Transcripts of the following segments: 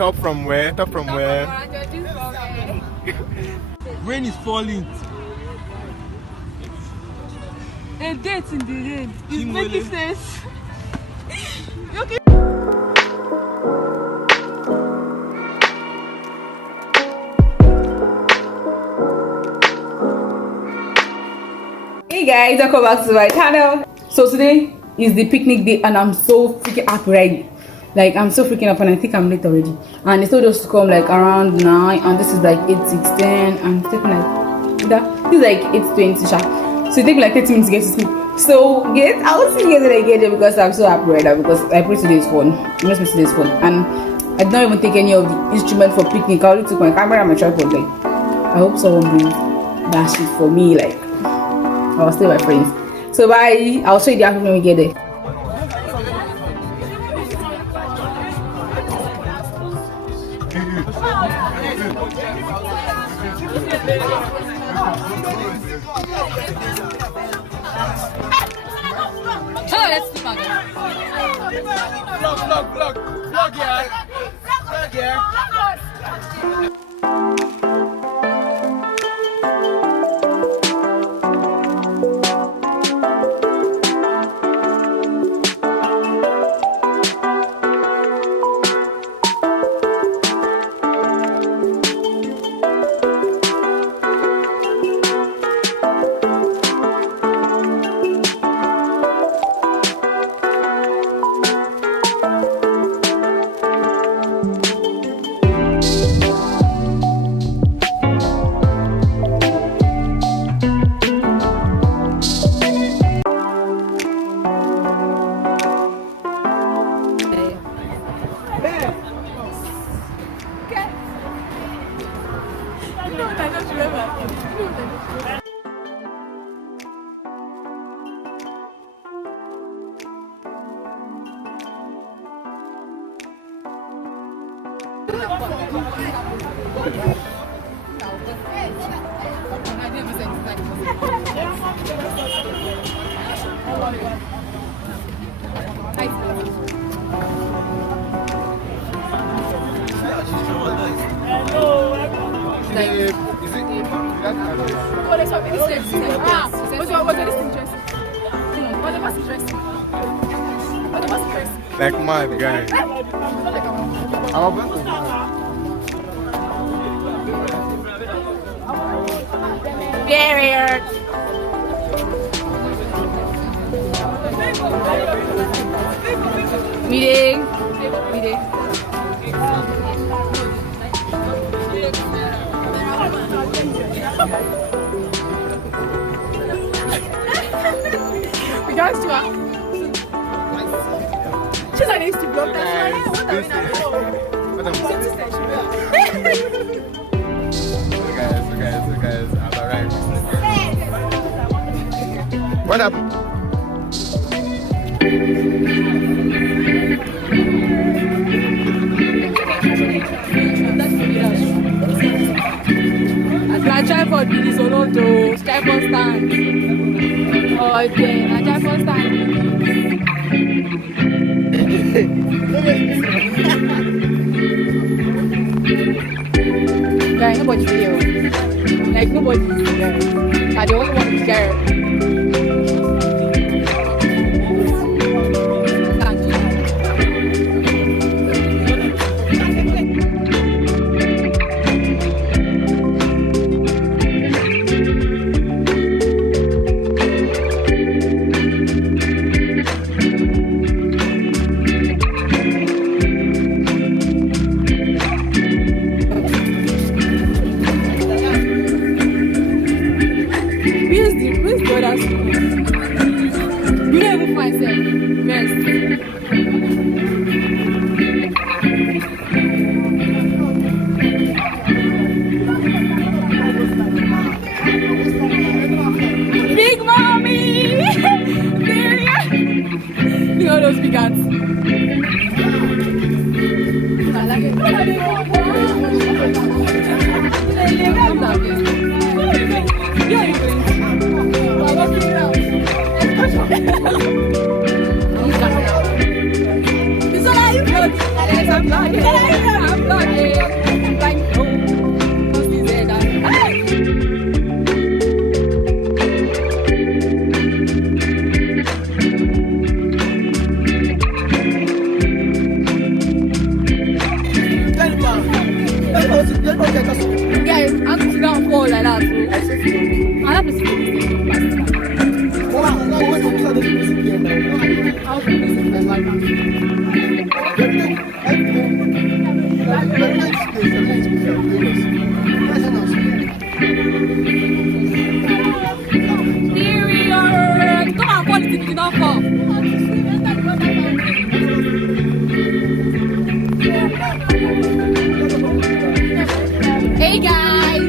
Top from where? Top from where? Rain is falling. A date in the rain. It's making sense. Okay. Hey guys, welcome back to my channel. So today is the picnic day and I'm so freaking up already. Like I'm so freaking up and I think I'm late already. And they told us to come like around 9 and this is like 8, 6, 10 and it's taking like that. This is like 8:20 sha. So it takes like 30 minutes to get to school. So get I'll see you guys when I get there because I'm so happy right now because I pray today's fun. I'm not supposed to today's fun. And I did not even take any of the instruments for picnic. I only took my camera and my tripod. Like I hope someone brings that shit for me. Like I'll stay with my friends. So bye. I'll show you the outfit when we get there. Vlog here. Like mad guy. I'm about to. Period. Meeting. We guys do it. She's like, I used to block that. Guys, I've arrived. What happened? I tripod with this Olodo, tripod stand. Oh, okay, I tripod stand. Guys, nobody's here. Like, nobody's there. I the only one who's there. I'm Guys, I'm going to sit down fall like that. Another person will be I'll be busy with my period. Come on, quality, you don't fall. Hey guys!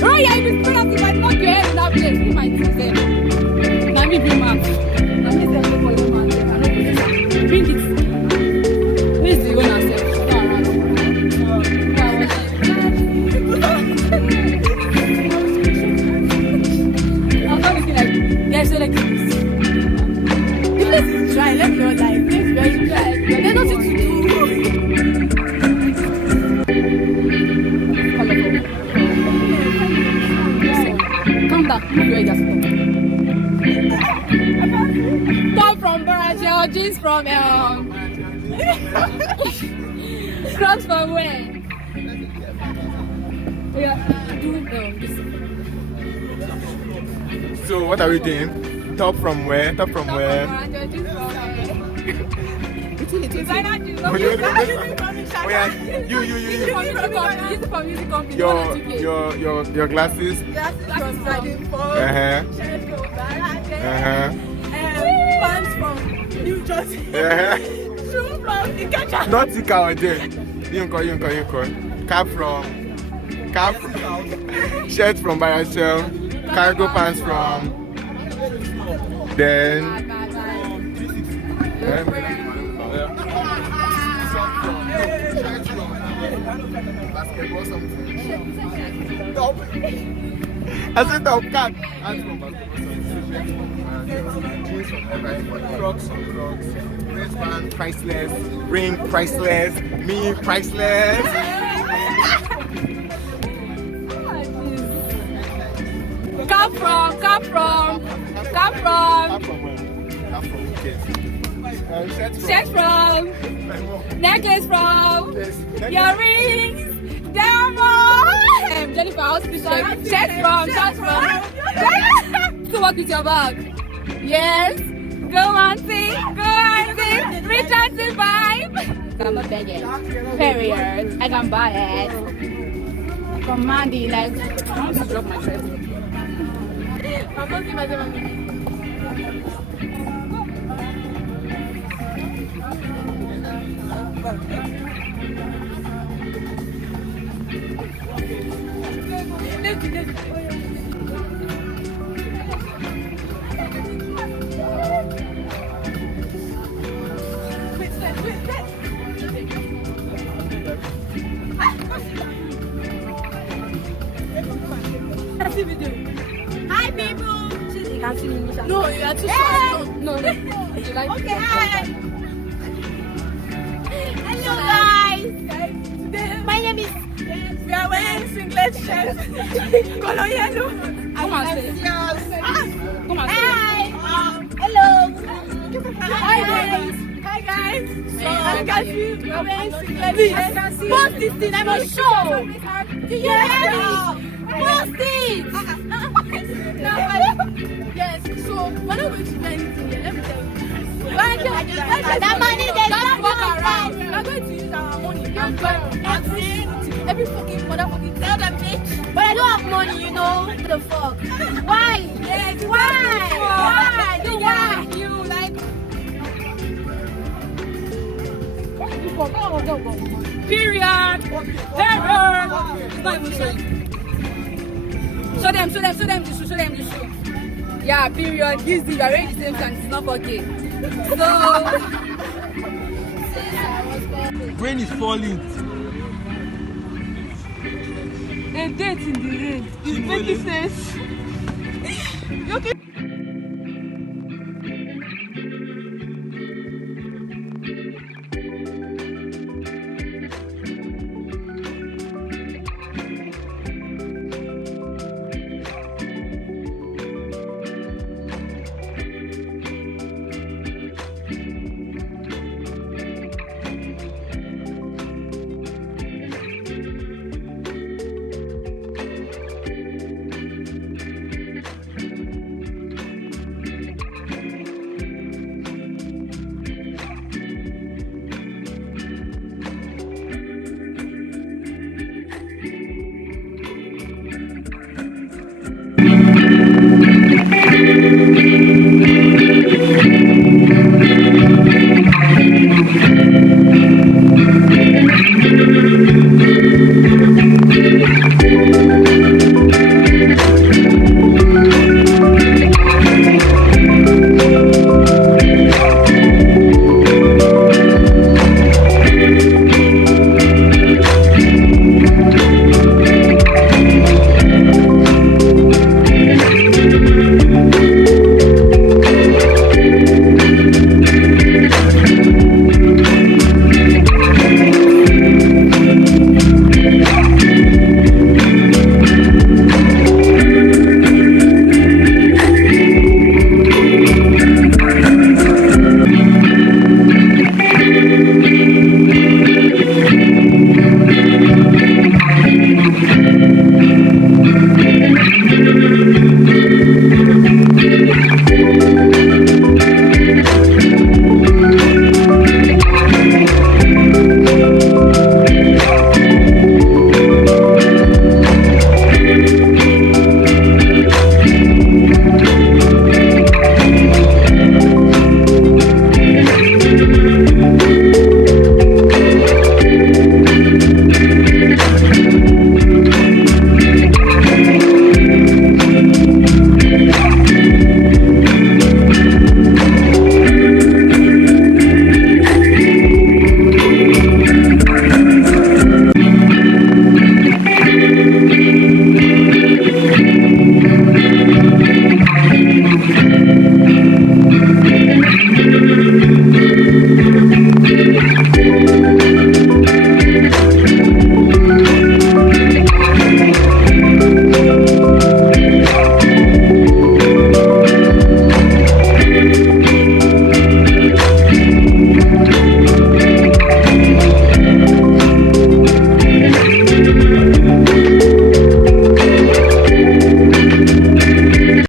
Oh yeah, if it's better if I knock your head in that place, you might use them. Let me bring Max. Let me tell you for you, man. Bring it. Please do go and say. I'm not looking like, yeah, so like this. This is dry, let me know that it's very dry. There's nothing to do. Calm down, move your head. Top from Barajel, jeans from Crocs from where? Yeah, do this. So what are we doing? Top from where? Top from where? Designer jeans from Oh, yeah. You. music company. Your glasses. Pants from New Jersey. Shoe from Ikeja. Not Ika or J. You call. Cap from shirt from Barachel. Cargo pants from. Then. Basketball something. Top. I said top cap. Hands from basketball something. Crocs. Wristband priceless. Ring priceless. Me priceless. Cap from. Shirt from. Necklace from. Earrings. Diamond. Jennifer, I'll speak shirt from. So what with your bag? Yes. Go and sing. Reach out to vibe. I'm not begging. Period. I can buy it. From Mandy, like, I want to drop my shirt. I'm not myself. Hi people! You can see me. No, you are too short. No. You like okay, hi. Hello guys. My name is. We are wearing singlet shirts. Color yellow. Come on, say. Come on, say. Hi. Hello. Hi guys. So, I can see you are wearing singlet shirts. Post this thing. I'm a show. Do you hear me? Post it. Yes, so we're not going to do anything here, let me tell you. That money they don't walk around. We're going to use our money. Every fucking motherfucking tell them bitch. But I don't have money, you know. What the fuck? Why? Yes, why? You like period. It's not even showing. Show them the shoe. Yeah, period. This is already the same thing. It's not okay. So, Rain is falling. a date in the rain is making sense. Okay.